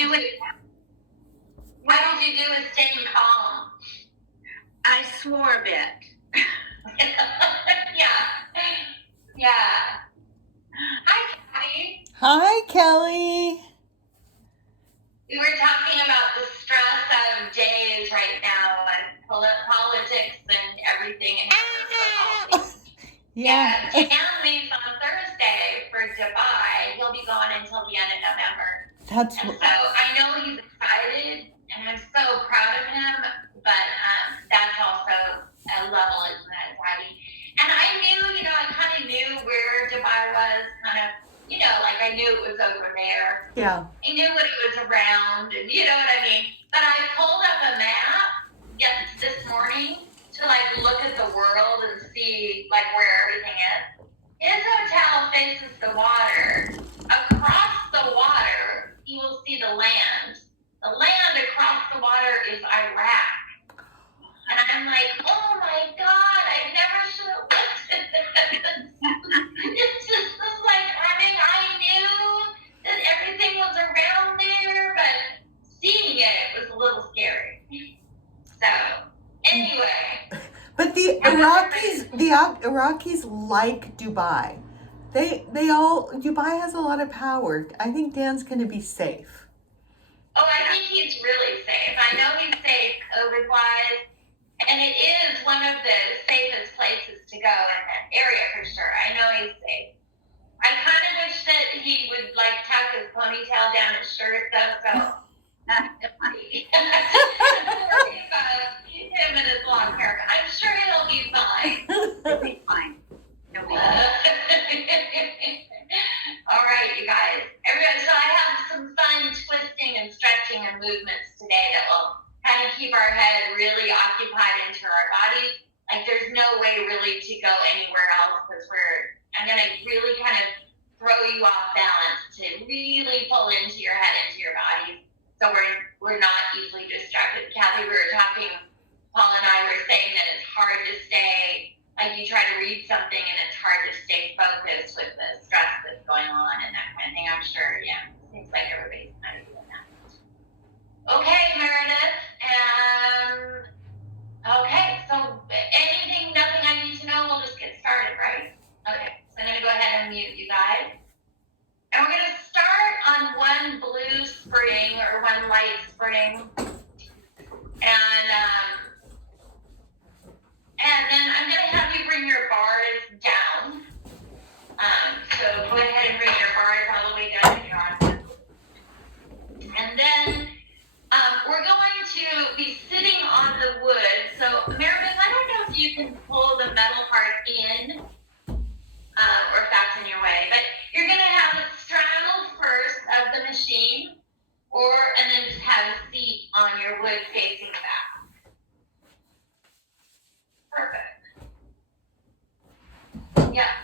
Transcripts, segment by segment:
do with staying calm? I swore a bit. Yeah. Hi, Kathy. Hi, Kelly. We were talking about the stress of days right now and politics and everything. Yeah. Jan leaves on Thursday for Dubai. He'll be gone until the end of November. So I know he's excited, and I'm so proud of him, but that's also a level of anxiety. And I knew, I kind of knew where Dubai was, like I knew it was over there. Yeah. I knew what it was around, and you know what I mean? But I pulled up a map this morning to look at the world and see where everything is. His hotel faces the water. Across the water, you will see the land. The land across the water is Iraq. And I'm like, oh my God, I never should have looked at this. It's just I knew that everything was around there, but seeing it was a little scary. So, anyway. But the Iraqis like Dubai. Dubai has a lot of power. I think Dan's going to be safe. Oh, I think he's really safe. I know he's safe COVID-wise, and it is one of the safest places to go in that area for sure. I know he's safe. I kind of wish that he would tuck his ponytail down his shirt though, so not funny. Him and his long hair. I'm sure he'll be fine. He'll be fine. All right, you guys. Everybody, so I have some fun twisting and stretching and movements today that will kind of keep our head really occupied into our bodies. There's no way really to go anywhere else because I'm going to really kind of throw you off balance to really pull into your head, into your body. So we're not easily distracted. Kathy, we were talking, Paul and I were saying that it's hard to stay, you try to read something and it's hard to stay focused with the stress that's going on and that kind of thing. I'm sure, yeah, seems like everybody's kind of doing that. Okay, Meredith, okay, so nothing I need to know, we'll just get started, right? Okay, so I'm going to go ahead and mute you guys. And we're going to start on one blue spring or one light spring. And then I'm going to have you bring your bars down. So go ahead and bring your bars all the way down to your arms. And then we're going to be sitting on the wood. So Meredith, I don't know if you can pull the metal part in or if that's in your way, but you're going to have a straddle first of the machine and then just have a seat on your wood facing back. Perfect. Yeah.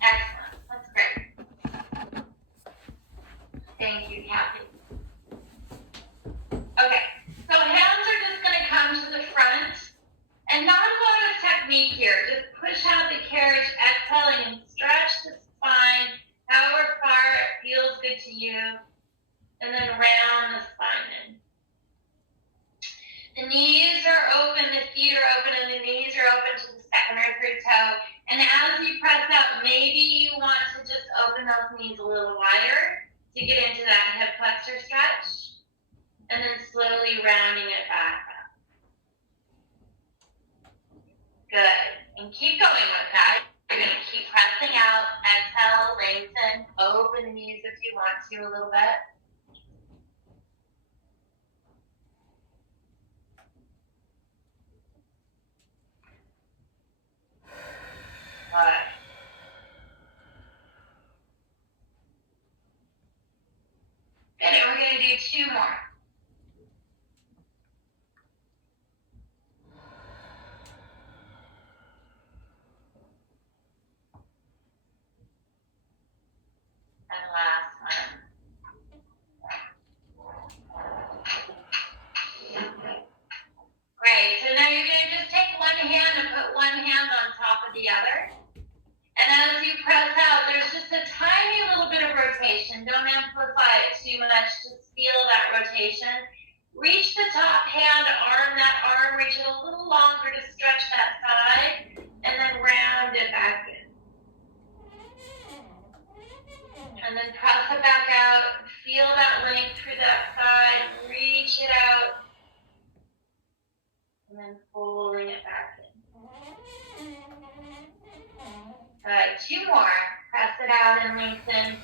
Excellent. That's great. Thank you, Kathy. Okay. So hands are just going to come to the front. And not a lot of technique here. Just push out the carriage, exhaling and stretch the spine, however far it feels good to you. And then round the spine in. The knees are open, the feet are open, and the knees are open to the second or third toe. And as you press out, maybe you want to just open those knees a little wider to get into that hip flexor stretch. And then slowly rounding it back up. Good. And keep going with that. You're going to keep pressing out. Exhale, lengthen, open the knees if you want to a little bit. Good. Good. And we're going to do two more. And last one. Great. So now you're going to just take one hand and put one hand on top of the other. that length through that side. Reach it out. And then pulling it back in. Good. 2 more. Press it out and lengthen.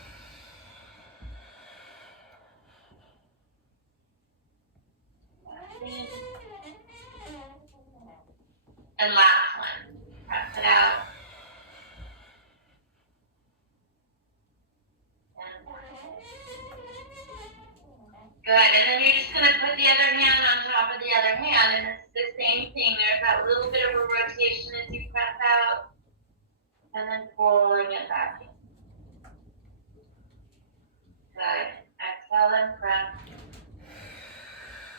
And last one. Press it out. Good, and then you're just going to put the other hand on top of the other hand, and it's the same thing. There's that little bit of a rotation as you press out, and then pulling it back in. Good. Exhale and press.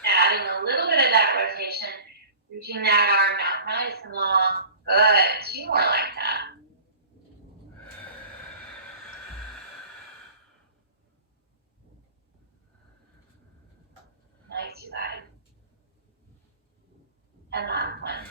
Adding a little bit of that rotation, reaching that arm out nice and long. Good. 2 more like that. Nice, you guys. And last one.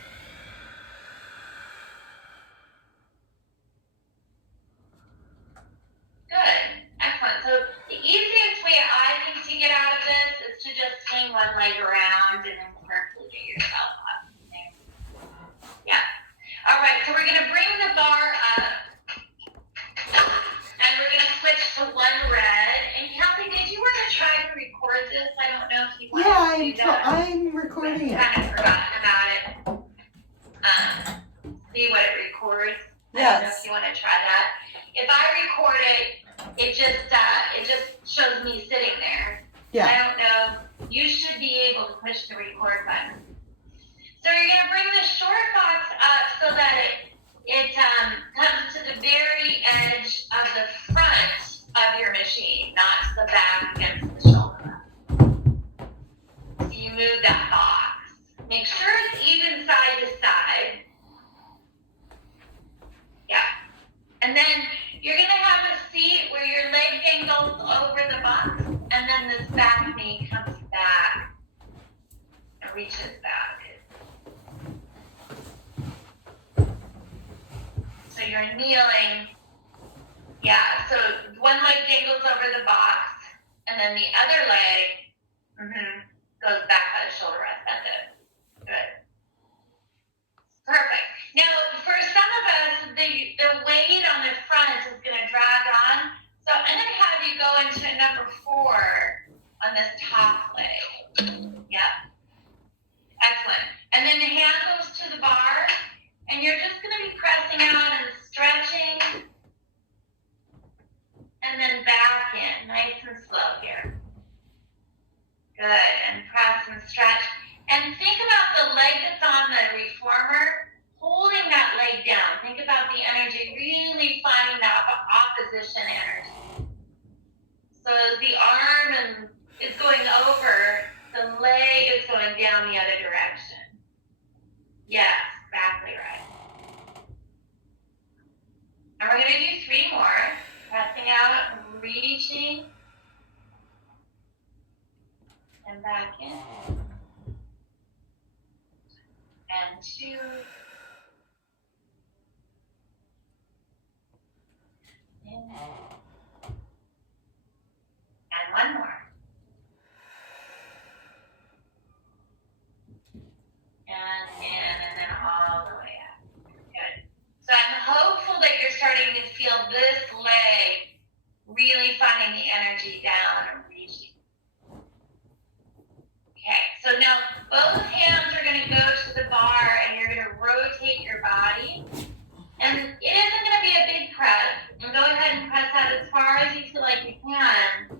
Good. Excellent. So the easiest way I think to get out of this is to just swing one leg around and then carefully get yourself up. Yeah. All right. So we're going to bring the bar up. And we're going to switch to one red. And Kathy, did you want to try to record this? I don't know if you want to do that. I'm recording it. I kind of forgotten about it. See what it records. Yes. I don't know if you want to try that. If I record it, it just shows me sitting there. Yeah. I don't know. You should be able to push the record button. So you're going to bring the short box up so that it comes to the very edge of the front of your machine, not to the back against the shoulder. So you move that box. Make sure it's even side to side. Yeah. And then you're going to have a seat where your leg dangles over the box, and then this back knee comes back and reaches back. So you're kneeling. Yeah, so one leg dangles over the box, and then the other leg goes back by the shoulder rest. That's it. Good. Perfect. Now, for some of us, the weight on the front is going to drag on. So I'm going to have you go into number 4 on this top leg. Yeah. Excellent. And then the hand goes to the bar, and you're just going to be pressing out and stretching, and then back in, nice and slow here. Good. And press and stretch. And think about the leg that's on the reformer, holding that leg down. Think about the energy, really finding that opposition energy. So the arm is going over, the leg is going down the other direction. Yes, exactly right. And we're going to do 3 more. Pressing out, reaching, and back in. And 2. In. And 1 more. And in, and then all the way up. Good. So I'm hopeful that you're starting to feel this leg really finding the energy down and reaching. Okay, so now both hands are going to go to the bar and you're going to rotate your body. And it isn't going to be a big press. And go ahead and press out as far as you feel like you can.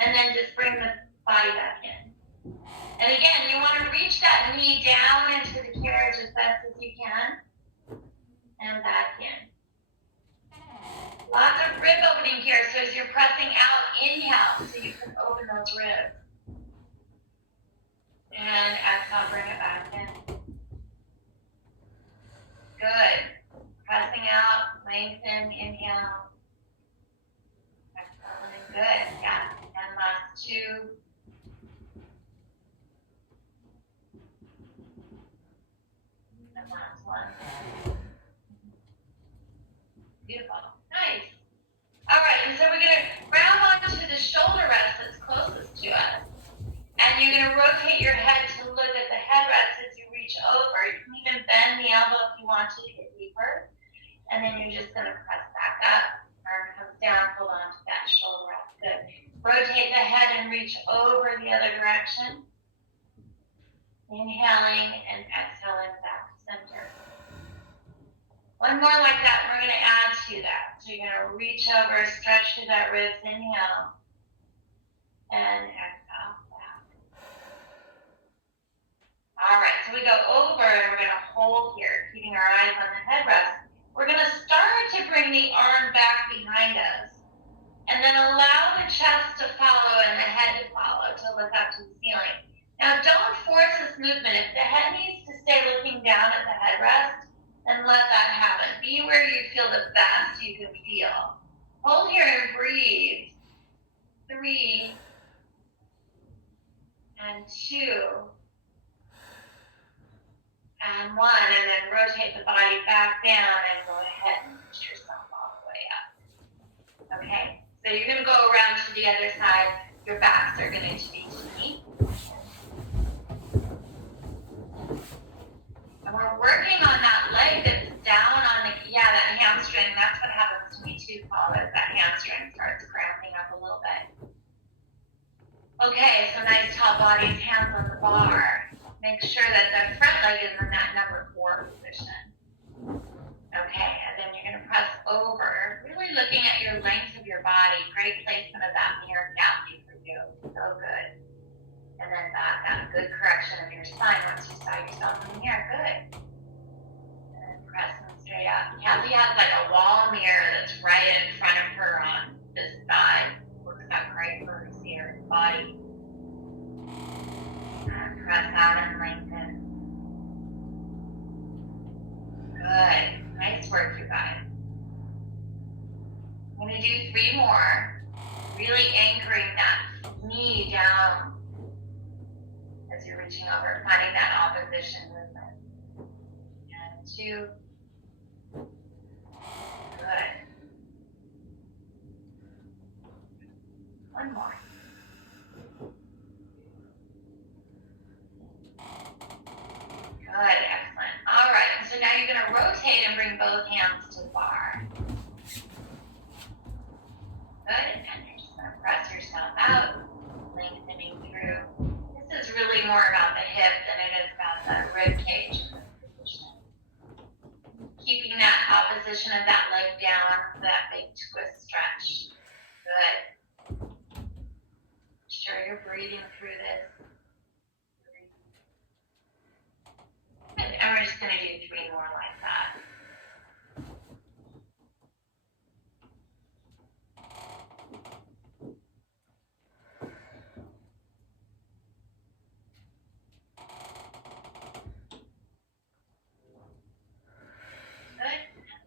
And then just bring the body back in. And again, you want to reach that knee down into the carriage as best as you can. And back in. Lots of rib opening here. So as you're pressing out, inhale so you can open those ribs. And exhale, bring it back in. Good. Pressing out, lengthen, inhale. Exhale, good. Yeah. And last 2. And last 1. Beautiful. Nice. All right, and so we're going to grab onto the shoulder rest that's close over the other direction. Inhaling and exhaling back to center. One more like that, and we're going to add to that. So you're going to reach over, stretch through that ribs, inhale, and exhale back. All right, so we go over, and we're going to hold here, keeping our eyes on the headrest. We're going to start to bring the arm back behind us, and then allow the chest to follow and the head to follow to look up to the ceiling. Now, don't force this movement. If the head needs to stay looking down at the headrest, then let that happen. Be where you feel the best you can feel. Hold here and breathe. 3 and 2 and 1, and then rotate the body back down and go ahead and lift yourself all the way up. Okay, so you're going to go around to the other side. Your backs are going to be to me. And we're working on that leg that's down on the, that hamstring. That's what happens to me too, Paul, is that hamstring starts cramping up a little bit. Okay, so nice tall bodies, hands on the bar. Make sure that the front leg is in that number 4 position. Okay, and then you're going to press over, really looking at your length of your body. Great placement of that mirror galley for you. So good. And then that good correction of your spine once you saw yourself in the mirror. Good. And then pressing straight up. Kathy has like a wall mirror that's right in front of her on this side. Works out great for her here body. And press out and lengthen. Good. Nice work, you guys. I'm going to do 3 more. Really anchoring that knee down as you're reaching over, finding that opposition movement. And 2. Good. 1 more. Good, excellent. All right, so now you're going to rotate and bring both hands to the bar. Good, and you're just going to press yourself out, lengthening through. This is really more about the hip than it is about the rib cage position. Keeping that opposition of that leg down for that big twist stretch. Good. Make sure you're breathing through this. Good. And we're just going to do 3 more like that.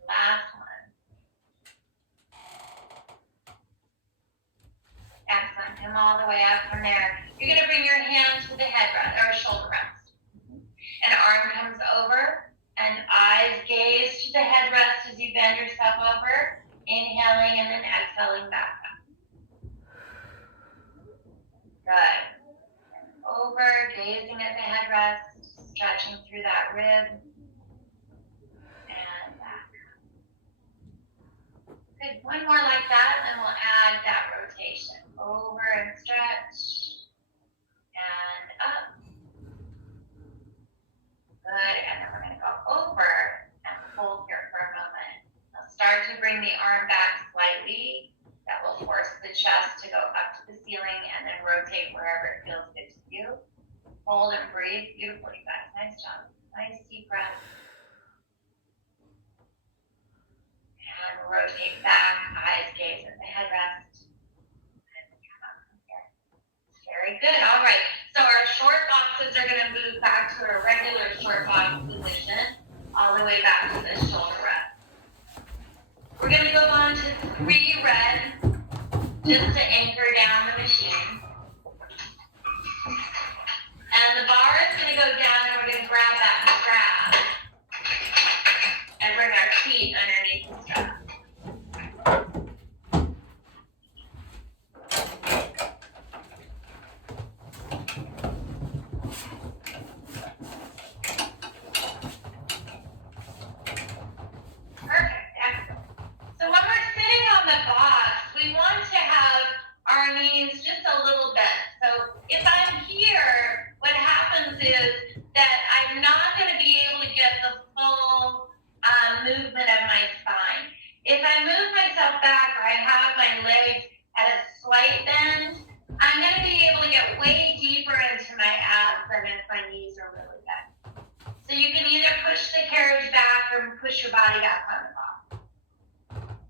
Last one. Excellent. Come all the way up from there. You're going to bring your hand to the headrest or shoulder rest. And arm comes over and eyes gaze to the headrest as you bend yourself over. Inhaling and then exhaling back up. Good. And over, gazing at the headrest, stretching through that rib. Good. 1 more like that, and then we'll add that rotation. Over and stretch. And up. Good. And then we're going to go over and hold here for a moment. Now start to bring the arm back slightly. That will force the chest to go up to the ceiling and then rotate wherever it feels good to you. Hold and breathe. Beautiful, you guys. Nice job. Nice deep breath. And rotate back, eyes gaze at the headrest. And come up from here. Very good. All right. So our short boxes are going to move back to a regular short box position, all the way back to the shoulder rest. We're going to go on to 3 red, just to anchor down the machine. And the bar is going to go down, and we're going to grab that strap and bring our feet underneath the strap. Perfect, excellent. So when we're sitting on the box, we want to have our knees just often if my knees are really bent. So you can either push the carriage back or push your body back on the box.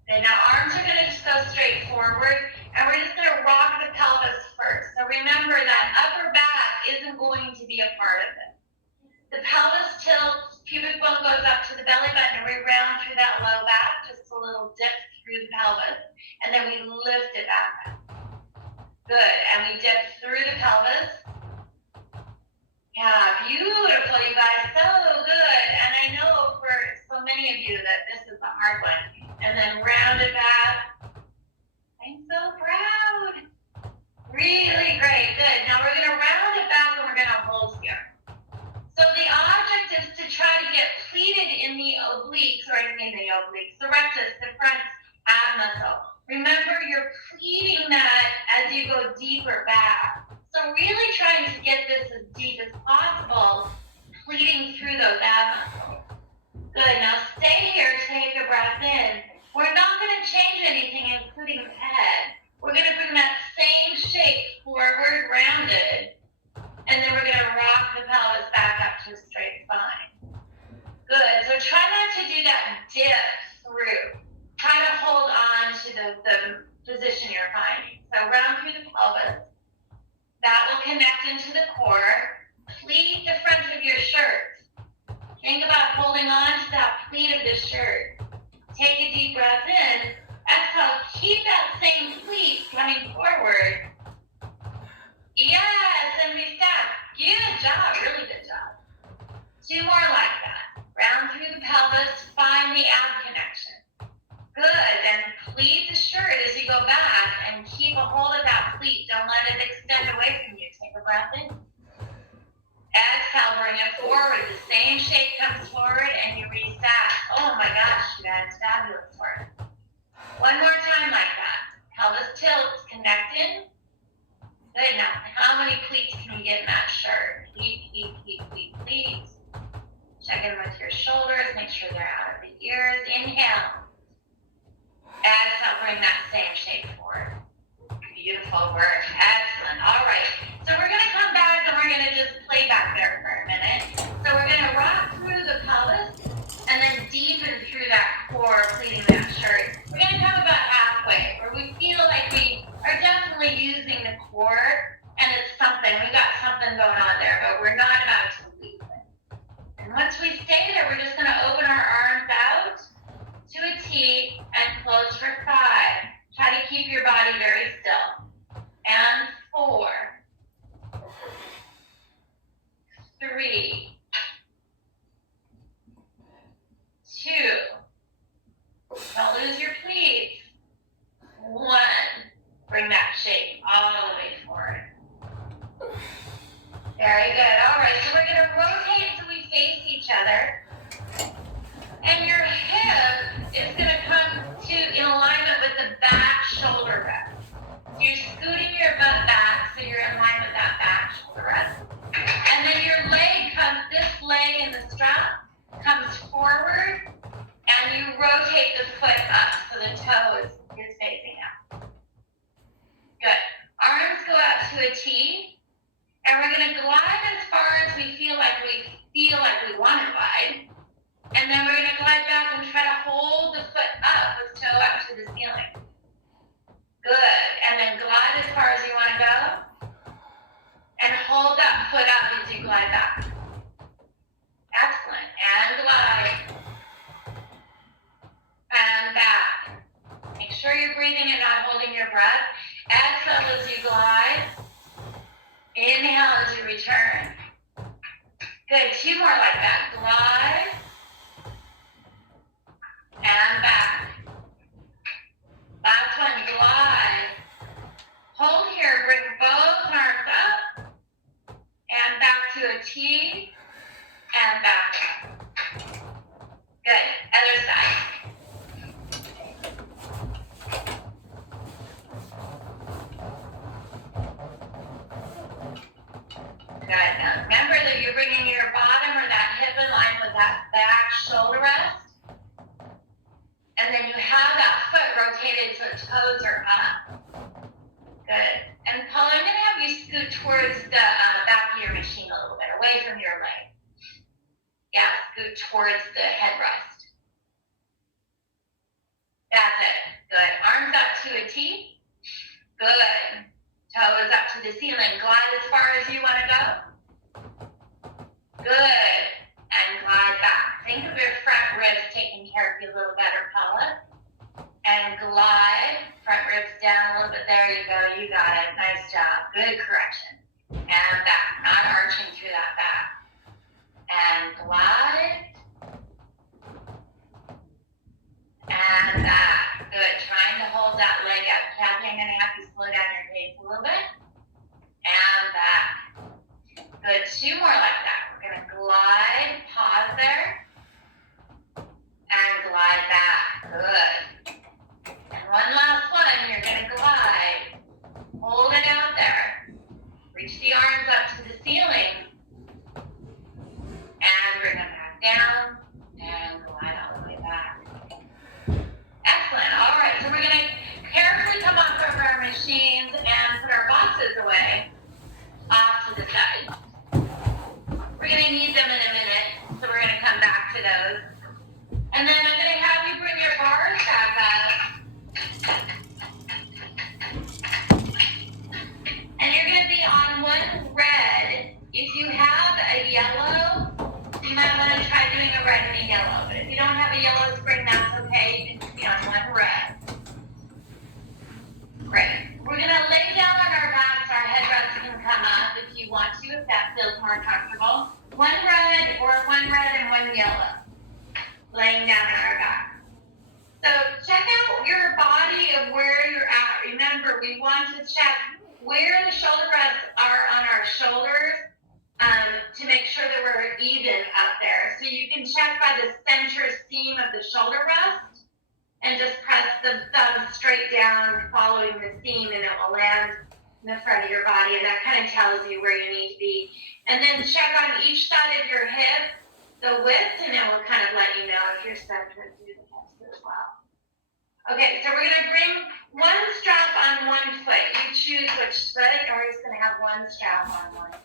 Okay, now arms are going to just go straight forward, and we're just going to rock the pelvis first. So remember that upper back isn't going to be a part of it. The pelvis tilts, pubic bone goes up to the belly button, and we round through that low back, just a little dip through the pelvis, and then we lift it back up. Good, and we dip through the pelvis. Yeah, beautiful, you guys, so good. And I know for so many of you that this is a hard one. And then round it back. I'm so proud. Really great, good. Now we're gonna round it back and we're gonna hold here. So the object is to try to get pleated in the obliques, the rectus, the front ab muscle. Remember, you're pleating that as you go deeper back. So really trying to get this as deep as possible, pleating through those ab muscles. Good, now stay here, take a breath in. We're not gonna change anything, including the head. We're gonna bring that same shape forward, rounded, and then we're gonna rock the pelvis back up to a straight spine. Good, so try not to do that dip through. Try to hold on to the position you're finding. So round through the pelvis. That will connect into the core. Pleat the front of your shirt. Think about holding on to that pleat of the shirt. Take a deep breath in. Exhale, keep that same pleat coming forward. Yes, and we stop. Good job, really good job. 2 more like that. Round through the pelvis, find the ab connection. Good, then pleat the shirt as you go back and keep a hold of that pleat. Don't let it extend away from you. Take a breath in. Exhale, bring it forward. The same shape comes forward and you reset. Oh my gosh, you guys, fabulous work. One more time like that. Pelvis tilts, connect in. Good, now how many pleats can you get in that shirt? Pleat, pleat, pleat, pleat, pleat. Check in with your shoulders, make sure they're out of the ears. Inhale. Exhale, bring that same shape forward. Beautiful work. Excellent. All right. So we're going to come back and we're going to just play back there for a minute. So we're going to rock through the pelvis and then deepen through that core, pleating that shirt. We're going to come about halfway where we feel like we are definitely using the core and it's something. We got something going on there, but we're not about to leave it. And once we stay there, we're just going to open our arms out to a T and close for 5. Try to keep your body very still. And 4, 3, 2. Don't lose your pleats. 1. Bring that shape all the way forward. Very good. All right, so we're going to rotate so we face each other. And your hip is going to come in alignment with the back shoulder rest. So you're scooting your butt back so you're in line with that back shoulder rest. And then your leg comes, this leg in the strap comes forward and you rotate the foot up so the toe is facing out. Good. Arms go out to a T and we're going to glide as far as we feel like we want to glide. And then we're going to glide back and try to hold the foot up with toe up to the ceiling. Good. And then glide as far as you want to go. And hold that foot up as you glide back. Excellent. And glide. And back. Make sure you're breathing and not holding your breath. Exhale as you glide. Inhale as you return. Good. 2 more like that. Glide. And back. Last one, glide. Hold here, bring both arms up. And back to a T. And back. Good, other side. Good, now remember that you're bringing your bottom or that hip in line with that back shoulder rest. And then you have that foot rotated so toes are up. Good. And Paula, I'm going to have you scoot towards the back of your machine a little bit, away from your leg. Yeah, scoot towards the headrest. That's it. Good. Arms up to a T. Good. Toes up to the ceiling. Glide as far as you want to go. Good. And glide back. Think of your front ribs taking care of you a little better, Paula. And glide. Front ribs down a little bit. There you go. You got it. Nice job. Good correction. And back. Not arching through that back. And glide. And back. Good. Trying to hold that leg up. Kathy, I'm going to have you slow down your pace a little bit. And back. Good. 2 more like that. We're going to glide. Pause there. And glide back. Good. And one last one. You're going to glide. Hold it out there. Reach the arms up to the ceiling. And bring them back down. And glide all the way back. Excellent. All right. So we're going to carefully come off of our machines and put our boxes away off to the side. We're going to need them in a minute, so we're going to come back to those. And then I'm going to have you bring your bars back up. And you're going to be on one red. If you have a yellow, you might want to try doing a red and a yellow. But if you don't have a yellow spring, that's okay. You can just be on one red. Great. We're going to lay down on our backs. Our headrest can come up if you want to, if that feels more comfortable. One red or one red and one yellow. Laying down on our back. So check out your body of where you're at. Remember, we want to check where the shoulder rests are on our shoulders to make sure that we're even up there. So you can check by the center seam of the shoulder rest and just press the thumb straight down following the seam, and it will land in the front of your body, and that kind of tells you where you need to be. And then check on each side of your hip, the width, and it will kind of let you know if you're centered through the hips as well. Okay, so we're going to bring one strap on one foot. You choose which foot, and we're just going to have one strap on one foot.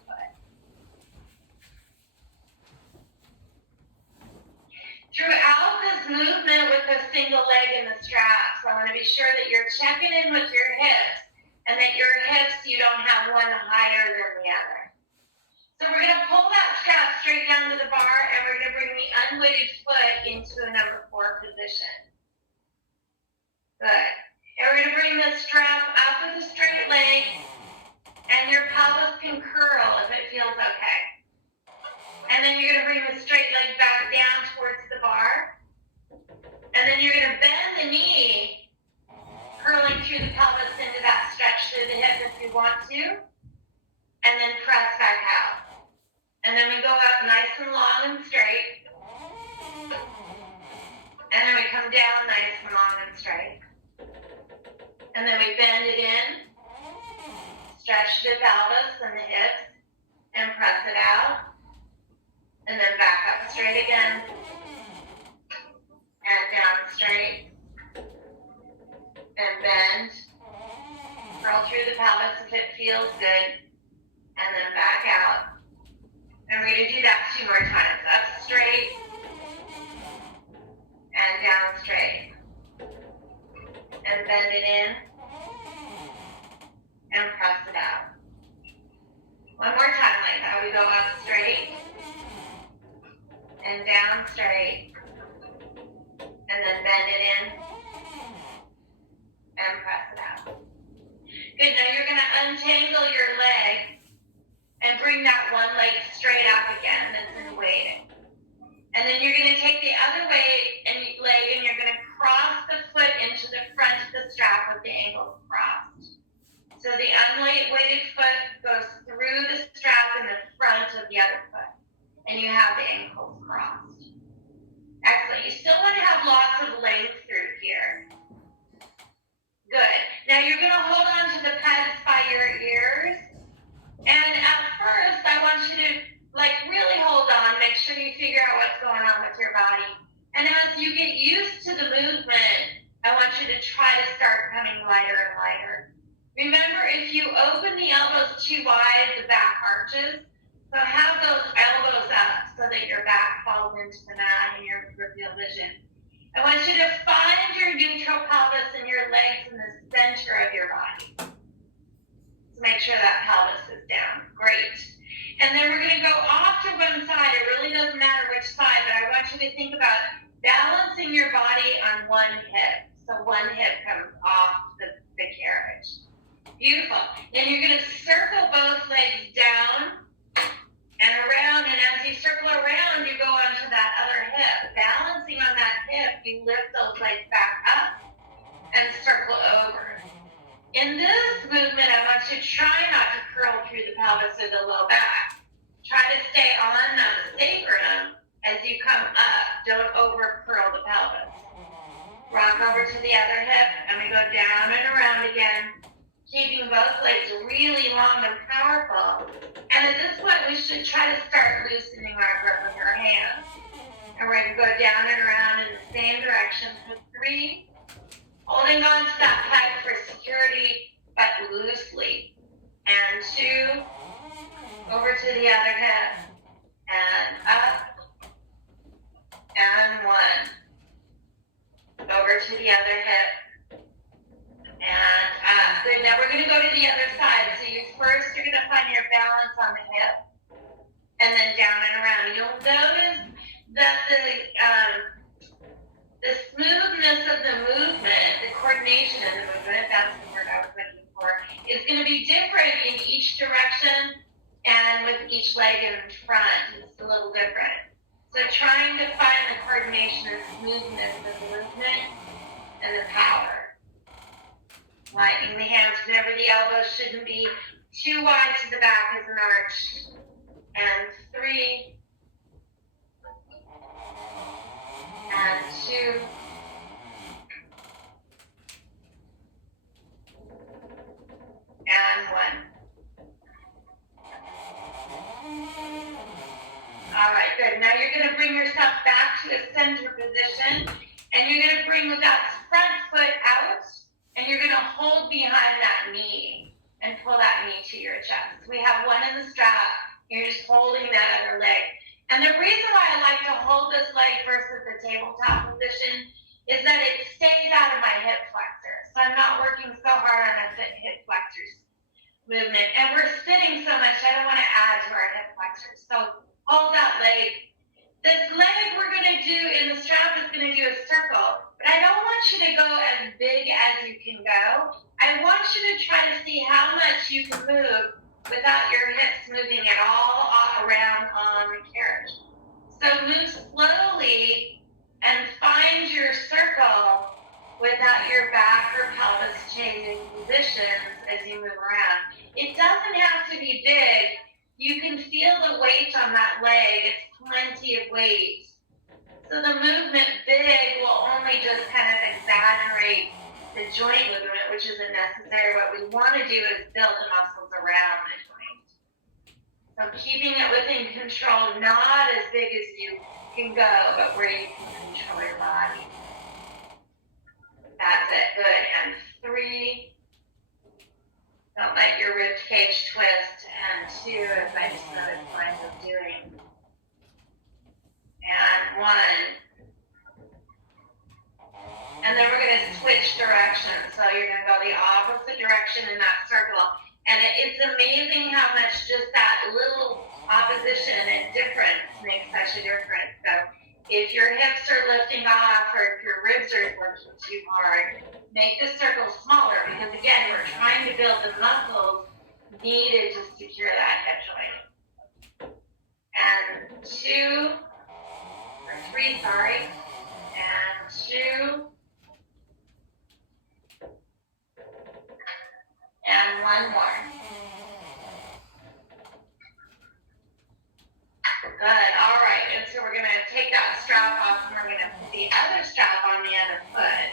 Throughout this movement with the single leg and the straps, I want to be sure that you're checking in with your hips, and that your hips, you don't have one higher than the other. So we're going to pull that strap straight down to the bar, and we're going to bring the unweighted foot into a number 4 position. Good. And we're going to bring the strap up with a straight leg, and your pelvis can curl if it feels okay. And then you're going to bring the straight leg back down towards the bar. And then you're going to bend the knee, curling through the pelvis into that stretch through the hip if you want to. And then press back out. And then we go up nice and long and straight. And then we come down nice and long and straight. And then we bend it in, stretch the pelvis and the hips, and press it out. And then back up straight again. And down straight. And bend. Curl through the pelvis if it feels good. And then back out. And we're going to do that 2 more times. Up straight. And down straight. And bend it in. And press it out. One more time like that. We go up straight. And down straight. And then bend it in. And press it out. Good. Now you're going to untangle your leg and bring that one leg straight up again that's in weighted. And then you're going to take the other leg and you're going to cross the foot into the front of the strap with the ankles crossed. So the unweighted foot goes through the strap in the front of the other foot. And you have the ankles crossed. Excellent. You still want to have lots of length through here. Good. Now you're going to hold on to the pegs by your ears. And at first, I want you to really hold on, make sure you figure out what's going on with your body. And as you get used to the movement, I want you to try to start becoming lighter and lighter. Remember, if you open arches. So have those elbows up so that your back falls into the mat and your peripheral vision. I want you to find your neutral pelvis and your legs in the center of your body. So make sure that pelvis is down. Great. And then we're going to go off to one side. It really doesn't matter which side, but I want you to think about balancing your body on one hip. So one hip comes off the carriage. Beautiful. Then you're going to circle both legs down and around, and as you circle around, you go onto that other hip. Balancing on that hip, you lift those legs back up and circle over. In this movement, I want you to try not to curl through the pelvis or the low back. Try to stay on the sacrum as you come up. Don't over curl the pelvis. Rock over to the other hip, and we go down and around again, keeping both legs really long and powerful. And at this point, we should try to start loosening our grip with our hands. And we're going to go down and around in the same direction for 3. Holding on to that peg for security, but loosely. And 2. Over to the other hip. And up. And 1. Over to the other hip. And up. Good. Now we're going to go to the other side. So you're going to find your balance on the hip, and then down and around. You'll notice that the smoothness of the movement, the coordination of the movement, that's the word I was looking for, is going to be different in each direction and with each leg in front. It's a little different. So trying to find the coordination and smoothness of the movement and the power. Lightening the hands whenever the elbows shouldn't be too wide to the back as an arch. And 3. And 2. And 1. All right, good. Now you're going to bring yourself back to a center position, and you're going to bring that front foot out, and you're going to hold behind that knee and pull that knee to your chest. We have one in the strap. You're just holding that other leg. And the reason why I like to hold this leg versus the tabletop position is that it stays out of my hip flexor. So I'm not working so hard on a hip flexors movement. And we're sitting so much, I don't want to add to our hip flexors. So hold that leg. This leg we're going to do in the strap is going to do a circle. But I don't want you to go as big as you can go. I want you to try to see how much you can move without your hips moving at all around on the carriage. So move slowly and find your circle without your back or pelvis changing positions as you move around. It doesn't have to be big. You can feel the weight on that leg. It's plenty of weight. So the movement big will only just kind of exaggerate the joint movement, which isn't necessary. What we want to do is build the muscles around the joint. So keeping it within control, not as big as you can go, but where you can control your body. That's it, good. And 3, don't let your rib cage twist. And 2, as I just noticed myself doing. And 1. And then we're going to switch directions. So you're going to go the opposite direction in that circle. And it's amazing how much just that little opposition and difference makes such a difference. So if your hips are lifting off or if your ribs are working too hard, make the circle smaller because, again, we're trying to build the muscles needed to secure that hip joint. And 2, or 3, sorry. And 2. And 1 more. Good. All right. And so we're going to take that strap off and we're going to put the other strap on the other foot.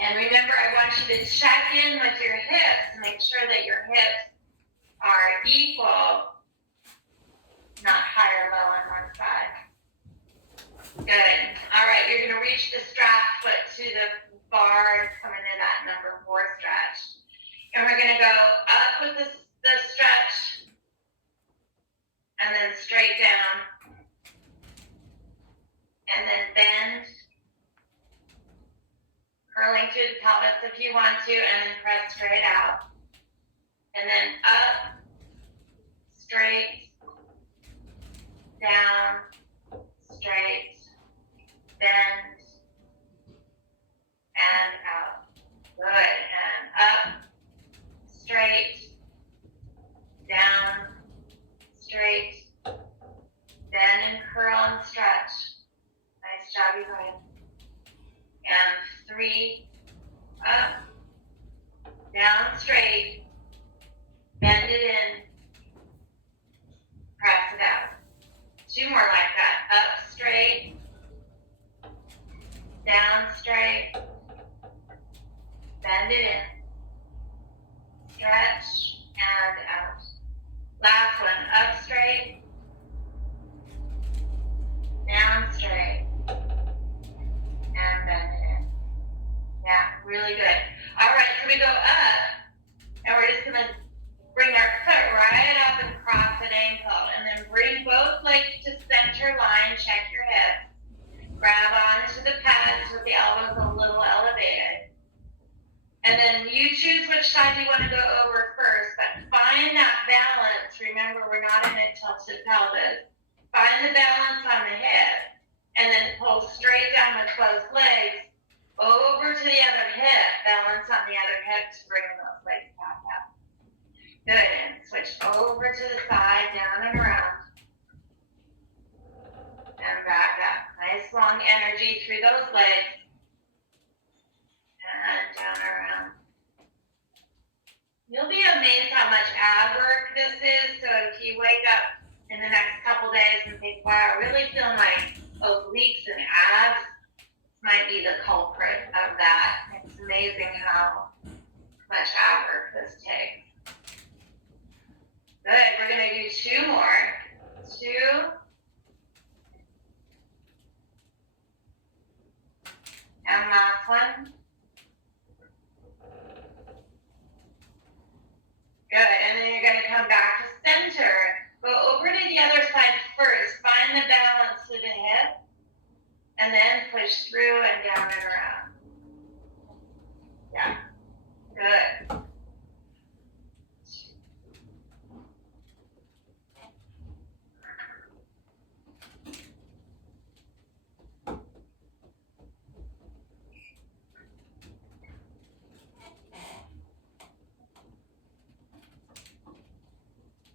And remember, I want you to check in with your hips. Make sure that your hips are equal, not high or low on one side. Good. All right. You're going to reach the strap foot to the bar and come into that number 4 stretch. And we're going to go up with the the stretch, and then straight down, and then bend, curling through the pelvis if you want to, and then press straight out, and then up, straight, down, straight, bend, and out. Good, and up, straight, down, straight, bend and curl and stretch. Nice job, you guys. And 3, up, down, straight, bend it in, press it out. 2 more like that. Up, straight, down, straight, bend it in, stretch, and out. Last one. Up, straight, down, straight, and bend it in. Yeah, really good. All right, so we go up, and we're just gonna bring our foot right up and cross an ankle, and then bring both legs to center line, check your hips. Grab onto the pads with the elbows a little elevated. And then you choose which side you want to go over first, but find that balance. Remember, we're not in a tilted pelvis. Find the balance on the hip, and then pull straight down with both legs over to the other hip, balance on the other hip to bring those legs back up. Good, and switch over to the side, down and around. And back up. Nice long energy through those legs. And down and around. You'll be amazed how much ab work this is. So if you wake up in the next couple days and think, wow, I really feel my obliques and abs, this might be the culprit of that. It's amazing how much ab work this takes. Good, we're gonna do 2 more. 2. And last one. Good, and then you're gonna come back to center. Go over to the other side first. Find the balance to the hip. And then push through and down and around. Yeah, good.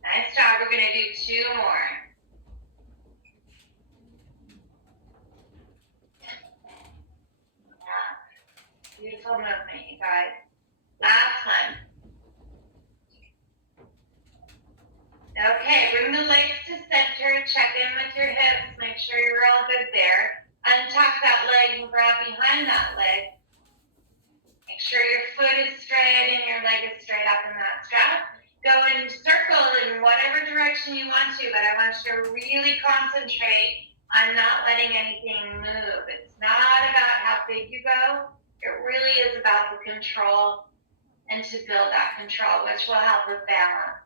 Nice job. We're going to do 2 more. Yeah. Beautiful movement, you guys. Last one. Okay, bring the legs to center. Check in with your hips. Make sure you're all good there. Untuck that leg and grab behind that leg. Make sure your foot is straight and your leg is straight up in that strap. Go and circle in whatever direction you want to, but I want you to really concentrate on not letting anything move. It's not about how big you go. It really is about the control and to build that control, which will help with balance.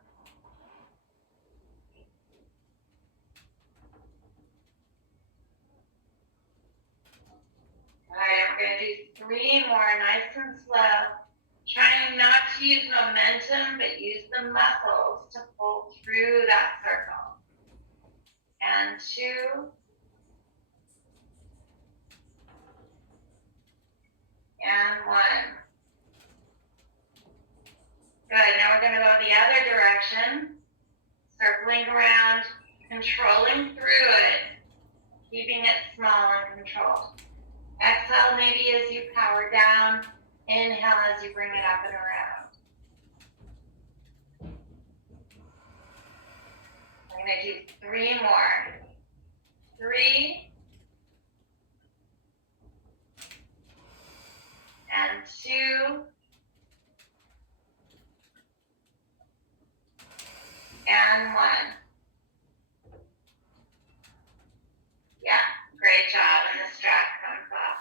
All right, we're going to do 3 more, nice and slow. Trying not to use momentum, but use the muscles to pull through that circle. And 2. And 1. Good, now we're going to go the other direction. Circling around, controlling through it, keeping it small and controlled. Exhale maybe as you power down. Inhale as you bring it up and around. I'm going to do 3 more. 3. And 2. And 1. Yeah, great job. And the strap comes off.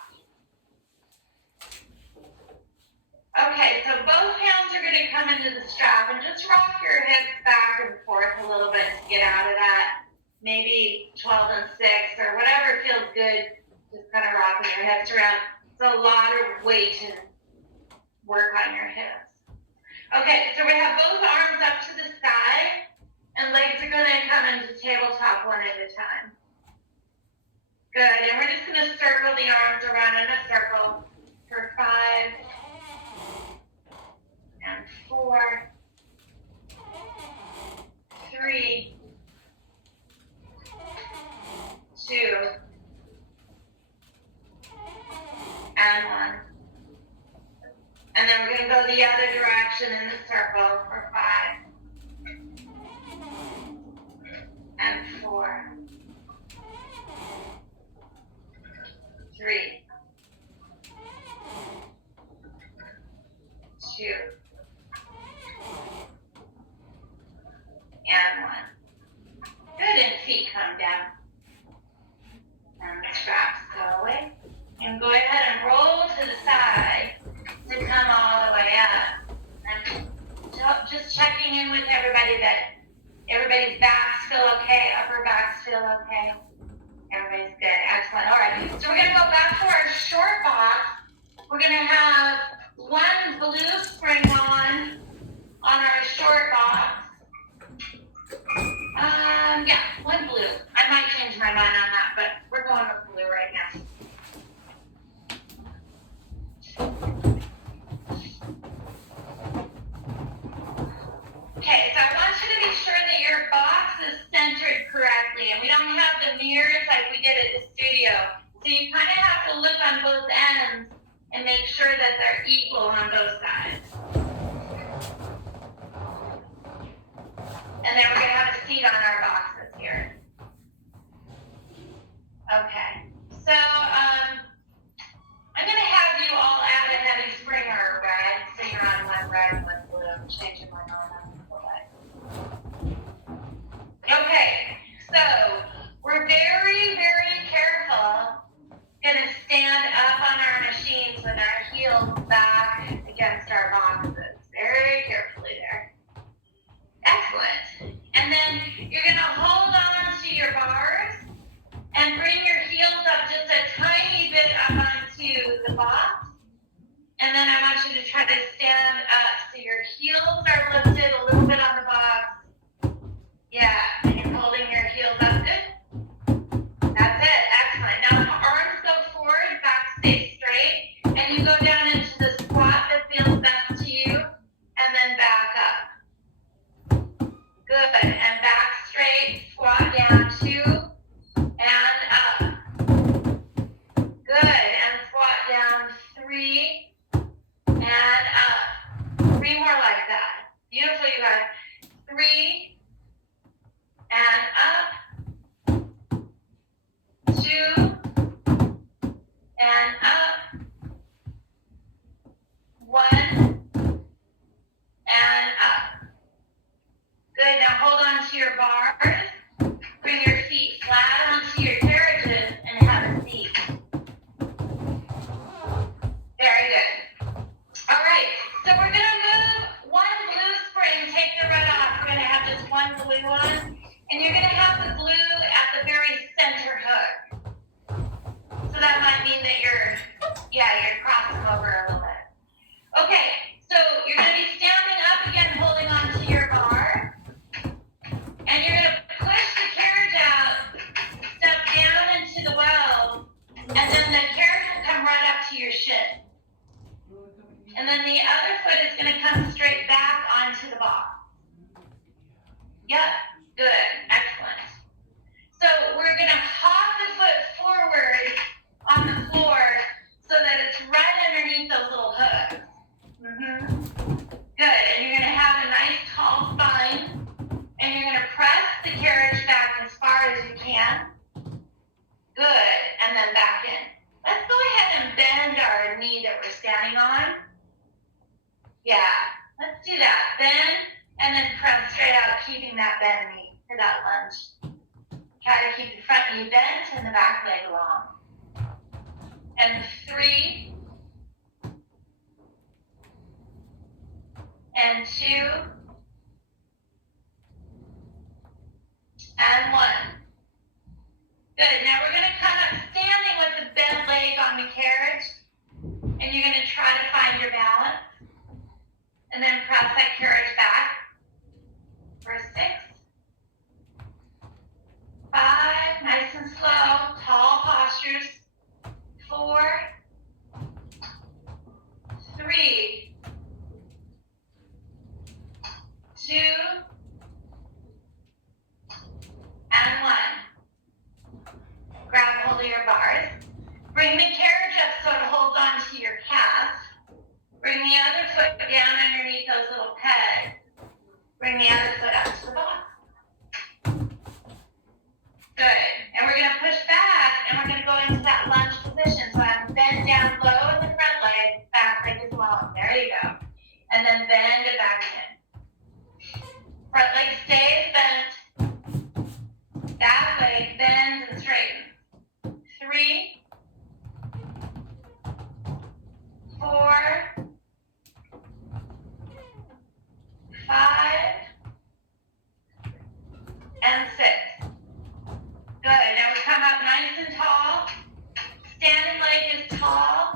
Okay, so both hands are going to come come into the strap and just rock your hips back and forth a little bit to get out of that. Maybe 12 and 6 or whatever feels good. Just kind of rocking your hips around. It's a lot of weight and work on your hips. Okay, so we have both arms up to the sky, and legs are going to come into tabletop one at a time. Good, and we're just going to circle the arms around in a circle for 5 and 4, 3, 2, and 1. And then we're going to go the other direction in the circle for 5 and 4, 3, 2, and 1. Good, and feet come down. And the straps go away. And go ahead and roll to the side to come all the way up. And just checking in with everybody that everybody's backs feel okay, upper backs feel okay. Everybody's good. Excellent. All right. So we're going to go back to our short box. We're going to have one blue spring on our short box. Yeah, one blue. I might change my mind on that, but we're going with blue right now. Okay, so I want you to be sure that your box is centered correctly, and we don't have the mirrors like we did at the studio. So you kind of have to look on both ends and make sure that they're equal on both sides. And then we're going to have a seat on our boxes here. Okay, so I'm going to have you all add a heavy spring or a red, so you're on one red and one blue. I'm changing my mind on the red. Okay, so we're very, very careful. Going to stand up on our machines with our heels back against our boxes. Very carefully there. Excellent. And then you're going to hold on to your bars and bring your heels up just a tiny bit up onto the box. And then I want you to try to stand up so your heels are lifted a little bit on the box. Yeah, and you're holding your heels up. Good. That's it. Excellent. Now arms go forward, back stays straight, and you go down into the squat that feels best to you, and then back up. Good. And back straight, squat down 2, and up. Good. And squat down 3, and up. 3 more like that. Beautiful, you guys. 3, and up. 2, and up. 1, and up. Good. Now hold on to your bars. Bring your feet flat onto your carriages and have a seat. Very good. All right. So we're going to move one blue spring. Take the red off. We're going to have just one blue one. And you're going to have the blue at the very center hook. So that might mean that you're crossing over a little bit. Okay, so you're going to be standing up again, holding on to your bar. And you're going to push the carriage out, step down into the well, and then the carriage will come right up to your shin. And then the other foot is going to come straight back onto the box. Yep, good, excellent. So we're going to hop the foot forward on the floor so that it's right underneath those little hooks. Good, and you're going to have a nice tall spine, and you're going to press the carriage back as far as you can. Good, and then back in. Let's go ahead and bend our knee that we're standing on. Yeah, let's do that. Bend, and then press straight out, keeping that bend knee for that lunge. Try to keep the front knee bent and the back leg long. And 3, and 2, and 1. Good. Now we're going to come up standing with the bent leg on the carriage, and you're going to try to find your balance, and then press that carriage back for 6, 5, nice and slow, tall postures, 4, 3, 2, and 1. Grab hold of your bars. Bring the carriage up so it holds on to your calf. Bring the other foot down underneath those little pegs. Bring the other foot up to the box. Good. And we're going to push back, and we're going to go into that lunge position. So I'm bend down low in the front leg, back leg is long. There you go. And then bend it back in. Front leg stays bent. Back leg bends and straightens. 3, 4, 5, and 6. Good. Now we come up nice and tall. Standing leg is tall.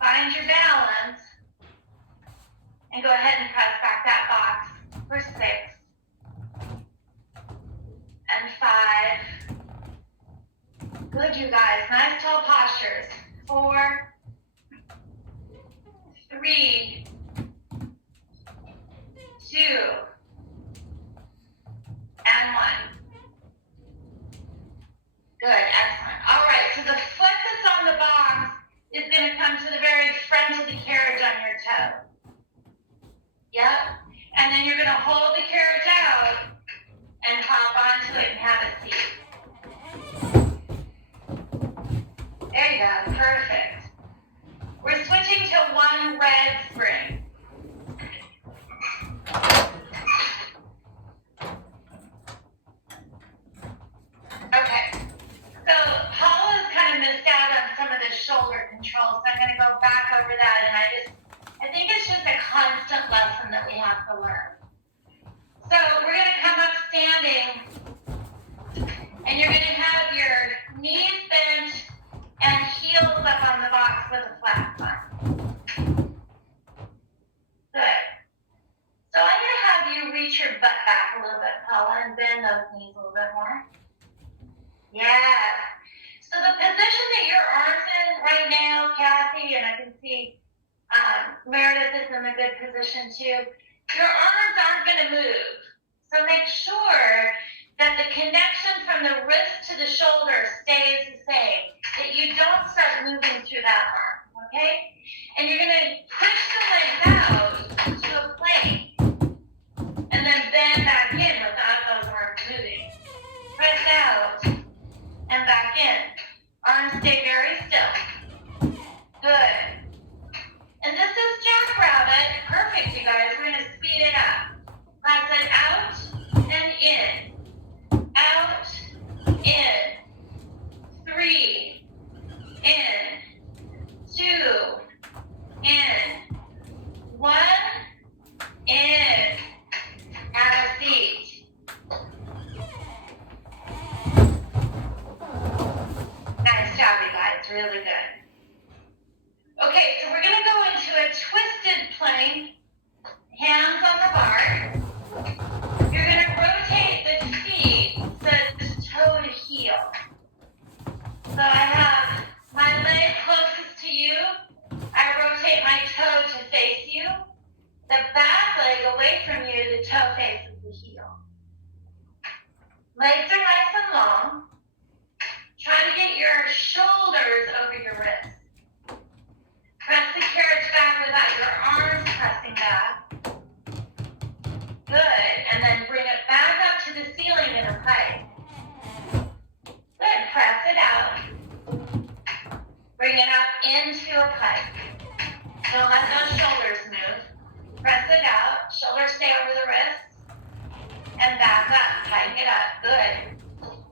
Find your balance. And go ahead and press back that box for 6 and 5. Good, you guys. Nice tall postures. 4, 3, 2, and 1. Good, excellent. All right, so the foot that's on the box is going to come to the very front of the carriage on your toe. Yep. And then you're going to hold the carriage out and hop onto it and have a seat. There you go, perfect. We're switching to one red spring. Okay, so Paula's kind of missed out on some of the shoulder control, so I'm going to go back over that, and I think it's just a constant lesson that we have to learn. So we're going to come up standing, and you're going to have your knees bent and heels up on the box with a flat spine. Good. So I'm going to have you reach your butt back a little bit, Paula, and bend those knees a little bit more. Yeah. So the position that your arm's in right now, Kathy, and I can see Meredith is in a good position too. Your arms aren't going to move. So make sure that the connection from the wrist to the shoulder stays the same, that you don't start moving through that arm, okay? And you're going to push the legs out to a plank, and then bend back in without those arms moving. Press out and back in. Arms stay very still. Good. And this is Jackrabbit. Perfect, you guys. We're going to speed it up. Press it out and in. Out, in. 3, in. 2, in. 1, in. Have a seat. Nice job, you guys. Really good. Okay, so we're going to go into a twisted plank. Hands on the bar. You're going to rotate the feet so it's toe to heel. So I have my leg closest to you. I rotate my toe to face you. The back leg away from you, the toe faces the heel. Legs are nice and long. Try to get your shoulders over your wrists. Press the carriage back without your arms pressing back. Good. And then bring it back up to the ceiling in a pike. Good. Press it out. Bring it up into a pike. Don't let those shoulders move. Press it out. Shoulders stay over the wrists. And back up. Pike it up. Good.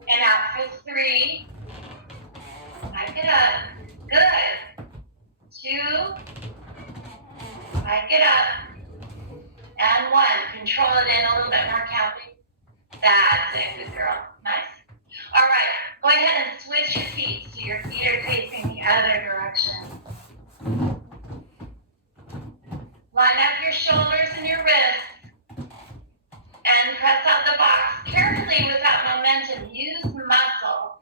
And out for 3. Pike it up. Good. 2. Pike it up. And 1. Control it in a little bit more, Kathy. That's it, good girl. Nice. All right, go ahead and switch your feet so your feet are facing the other direction. Line up your shoulders and your wrists and press out the box carefully without momentum. Use muscle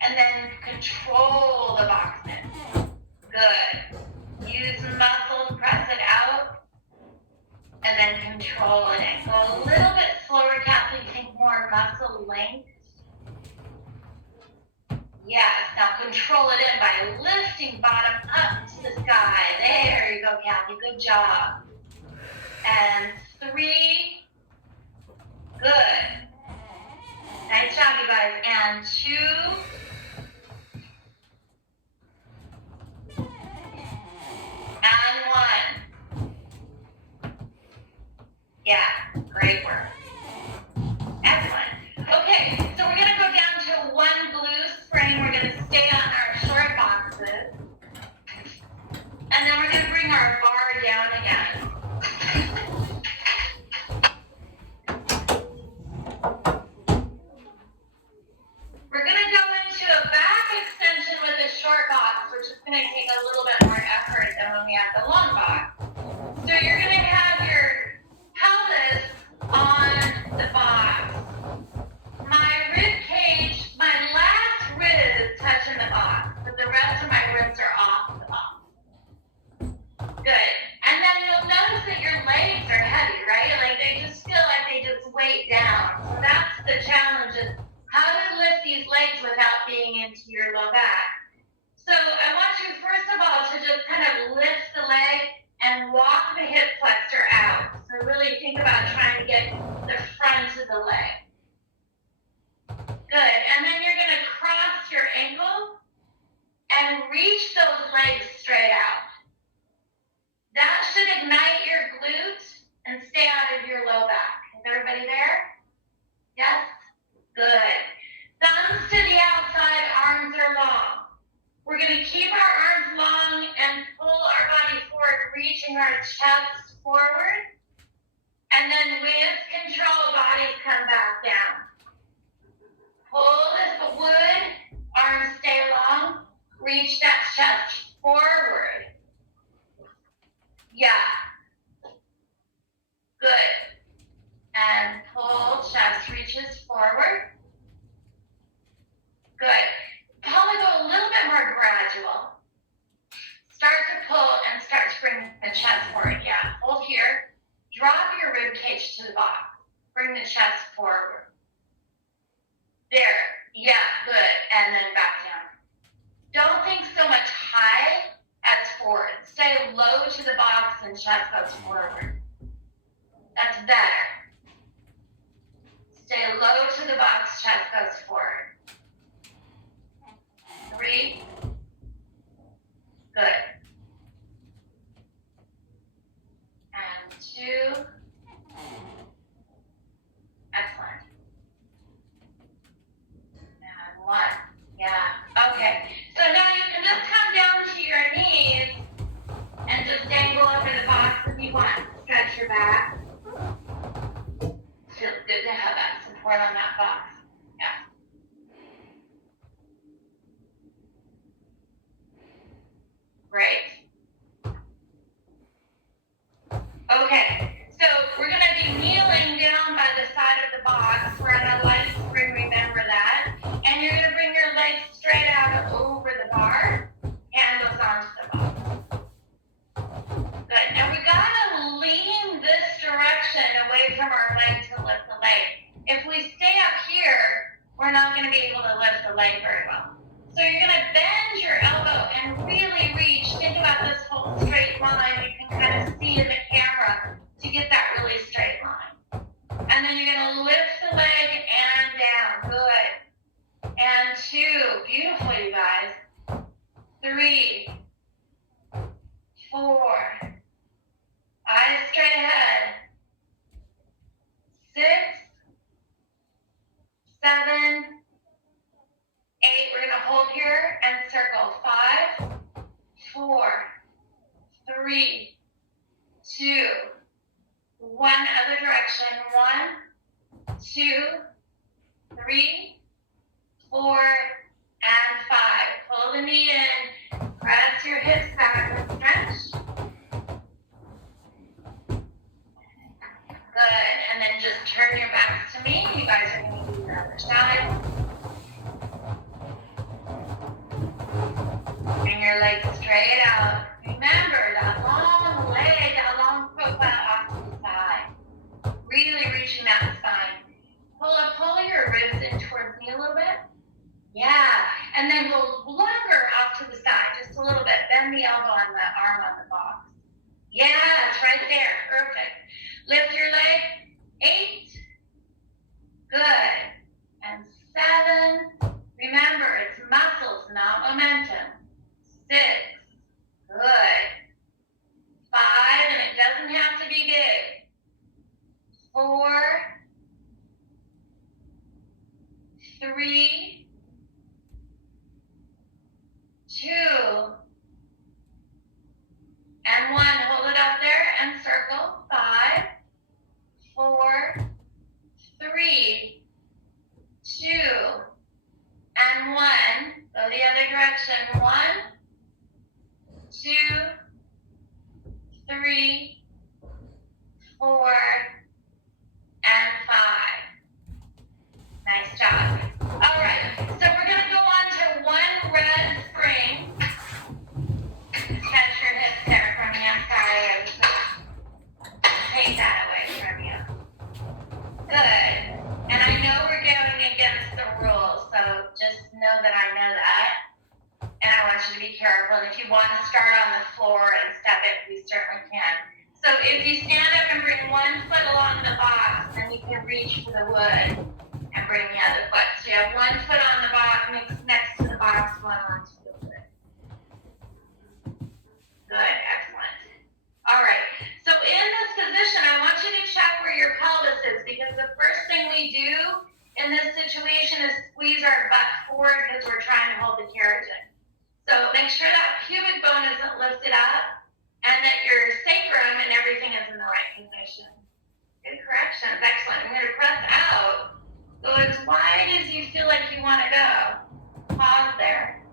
and then control the box move. Good. Use muscle to press it out and then control it. Go a little bit slower, Kathy. Think more muscle length. Yes, now control it in by lifting bottom up to the sky. There you go, Kathy. Good job. And 3. Good. Nice job, you guys. And 2. And 1. Yeah, great work. Excellent. Okay, so we're going to go down to 1 glute spring. We're going to stay on our short boxes. And then we're going to bring our bar down again. We're going to go into a back extension with a short box, which is going to take a little bit more effort than when we have the long box. So you're going to have your pelvis on the box. My rib cage, my last rib is touching the box, but the rest of my ribs are off the box. Good. And then you'll notice that your legs are heavy, right? Like they just feel like they just weight down. So that's the challenge, is how to lift these legs without being into your low back. So I want you, first of all, to just kind of lift the leg and walk the hip flexor out. So really think about trying to get the front of the leg. Good. And then you're going to cross your ankle and reach those legs straight out. That should ignite your glutes and stay out of your low back. Is everybody there? Yes? Good. Thumbs to the outside, arms are long. We're going to keep our arms long and pull our body forward, reaching our chest forward. And then with control, bodies come back down. Pull this wood, arms stay long, reach that chest forward. Yeah. Good. And pull, chest reaches forward. Good. Probably go a little bit more gradual. Start to pull and start to bring the chest forward. Yeah. Hold here. Drop your rib cage to the box. Bring the chest forward. There. Yeah, good. And then back down. Don't think so much high as forward. Stay low to the box and chest goes forward. That's better. Stay low to the box, chest goes forward. 3. Good. And 2. Excellent. And 1. Yeah. Okay. So now you can just come down to your knees and just dangle over the box if you want. Stretch your back. Feels good to have that support on that box. Yeah. Great. Okay, so we're going to be kneeling down by the side of the box. We're on a light spring, remember that. And you're going to bring your legs straight out over the bar. Handles onto the box. Good. Now we got to lean this direction away from our leg to lift the leg. If we stay up here, we're not going to be able to lift the leg very well. So you're going to bend your elbow and really reach. Think about this whole straight line. You can kind of see in the camera to get that really straight line. And then you're going to lift the leg and down. Good. And 2. Beautiful, you guys. 3. 4. Eyes straight ahead. 6. 7. 8, we're going to hold here and circle. 5, 4, 3, 2, 1 2, 3, 4, and 5. Pull the knee in, press your hips back and stretch. Good, and then just turn your backs to me. You guys are going to do the other side. Bring your legs straight out. Remember that long leg, that long profile off to the side. Really reaching that spine. Pull your ribs in towards me a little bit. Yeah, and then go longer off to the side, just a little bit. Bend the elbow on the arm on the box. Yeah, it's right there. Perfect. Lift your leg. 8. Good. And 7. Remember, it's muscles, not momentum. 6. Good. 5, and it doesn't have to be big. 4. 3. 2. And 1. Hold it up there and circle. 5. 4. 3. 2. And 1. Go the other direction. 1. 2, 3, 4, and 5. Nice job. All right, so we're going to go on to one red spring. Catch your hips there from me. I'm sorry, I was going to take that away from you. Good. And I know we're going against the rules, so just know that I know that. And I want you to be careful. And if you want to start on the floor and step it, we certainly can. So if you stand up and bring one foot along the box, then you can reach for the wood and bring the other foot. So you have one foot on the box, next to the box, one onto the wood. Good, excellent. All right. So in this position, I want you to check where your pelvis is, because the first thing we do in this situation is squeeze our butt forward because we're trying to hold the keratin. So make sure that pubic bone isn't lifted up and that your sacrum and everything is in the right position. Good corrections. Excellent. I'm going to press out. Go as wide as you feel like you want to go. Pause there.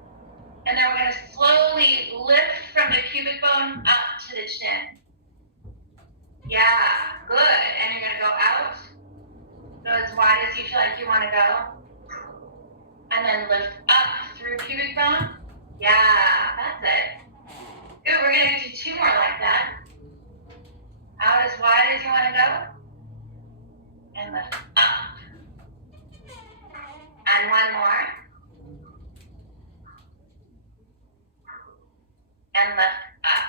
And then we're going to slowly lift from the pubic bone up to the chin. Yeah, good. And you're going to go out. Go as wide as you feel like you want to go. And then lift up through pubic bone. Yeah, that's it. Good, we're going to do 2 more like that. Out as wide as you want to go. And lift up. And 1 more. And lift up.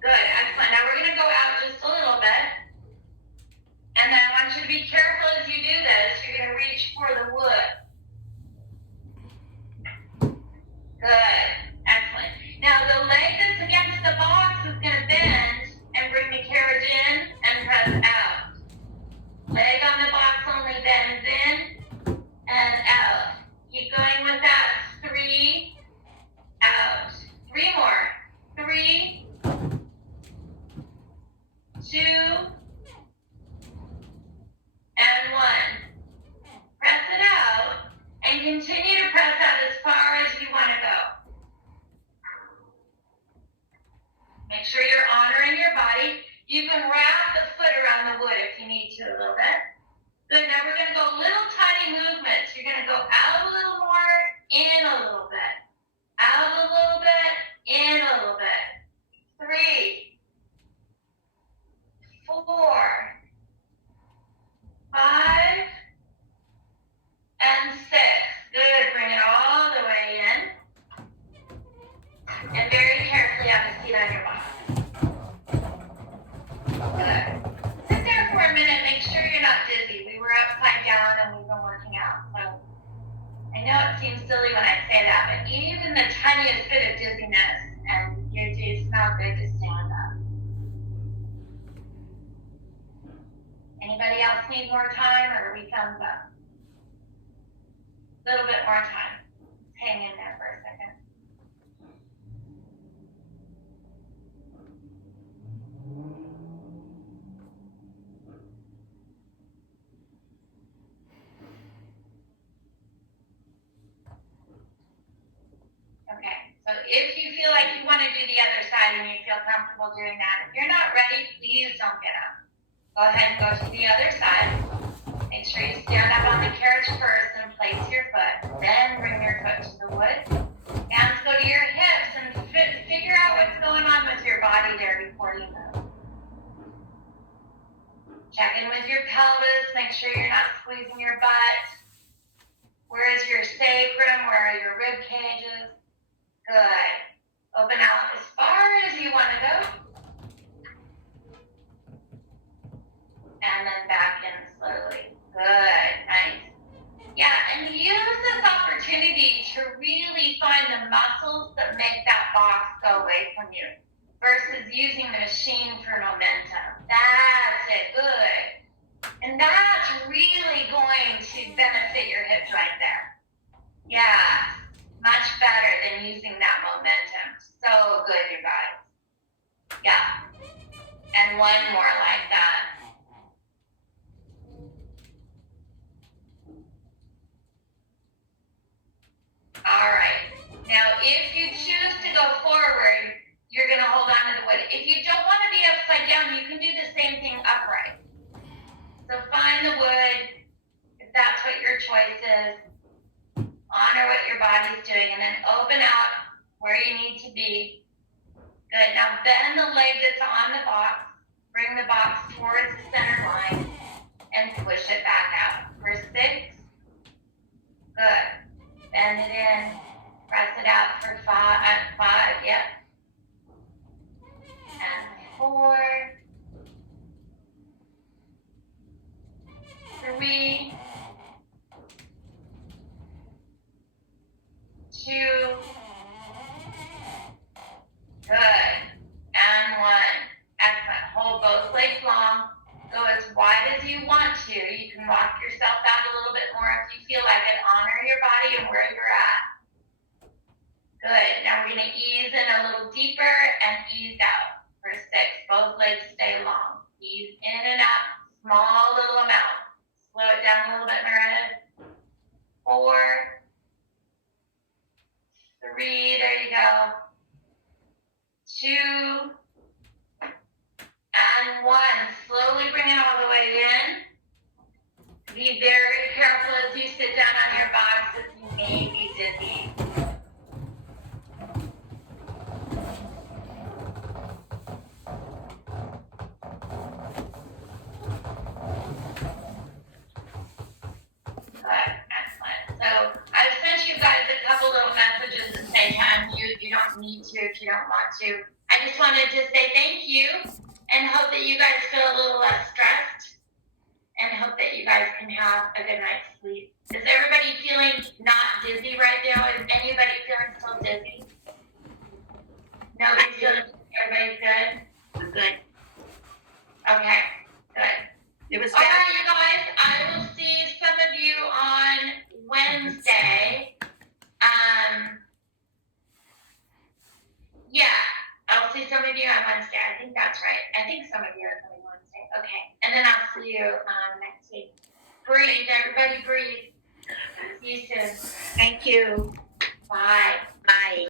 Good, excellent. Now we're going to go out just a little bit. And then I want you to be careful as you do this. You're going to reach for the wood. Good, excellent. Now the leg that's against the box is going to bend and bring the carriage in and press out. Leg on the box only bends in and out. Keep going with that. 3, out. 3 more. 3, 2, and 1. Press it out and continue to press out as far as you want to go. Make sure you're honoring your body. You can wrap the foot around the wood if you need to a little bit. Good, now we're going to go little tiny movements. You're going to go out a little more, in a little bit. Out a little bit, in a little bit. 3, 4, 5, and 6. Good, bring it all the way in. And very carefully have a seat on your bottom. Good. Sit there for a minute, make sure you're not dizzy. We were upside down and we've been working out. So I know it seems silly when I say that, but even the tiniest bit of dizziness, and it's not good to stand up. Anybody else need more time, or are we thumbs up? A little bit more time. Hang in there for a second. if you feel like you want to do the other side and you feel comfortable doing that, if you're not ready, please don't get up. Go ahead and go to the other side. Make sure you stand up on the carriage first and place your foot. Then bring your foot to the wood. Hands go to your hips and figure out what's going on with your body there before you move. Check in with your pelvis. Make sure you're not squeezing your butt. Where is your sacrum? Where are your rib cages? Good. Open out as far as you want to go. And then back in slowly. Good. Nice. Yeah, and use this opportunity to really find the muscles that make that box go away from you versus using the machine for momentum. That's it. Good. And that's really going to benefit your hip joint there. Yeah, much better than using that momentum. So good, you guys. Yeah. And one more like that. All right. Now, if you choose to go forward, you're going to hold on to the wood. If you don't want to be upside down, you can do the same thing upright. So find the wood, if that's what your choice is. Honor what your body's doing, and then open out where you need to be. Good. Now bend the leg that's on the box. Bring the box towards the center line and push it back out. For 6. Good. Bend it in. Press it out for 5. Yep. And 4. 3. 2. Good. And 1. Excellent. Hold both legs long. Go as wide as you want to. You can walk yourself out a little bit more if you feel like it. Honor your body and where you're at. Good. Now we're going to ease in a little deeper and ease out. For 6. Both legs stay long. Ease in and out. Small little amount. Slow it down a little bit, Meredith. 4. 3, there you go. 2, and 1. Slowly bring it all the way in. Be very careful as you sit down on your box if you may be dizzy. Good, excellent. So I've sent you guys a couple little messages that say to unmute. You don't need to if you don't want to. I just wanted to say thank you and hope that you guys feel a little less stressed and hope that you guys can have a good night's sleep. Is everybody feeling not dizzy right now? Is anybody feeling still dizzy? Nobody's feeling, everybody's good? I'm good. Okay, good. It was All fast. right, you guys, I will see some of you on Wednesday. Yeah, I'll see some of you on Wednesday. I think that's right. I think some of you are coming Wednesday. Okay, and then I'll see you next week. Breathe, everybody breathe. See you soon. Thank you. Bye. Bye.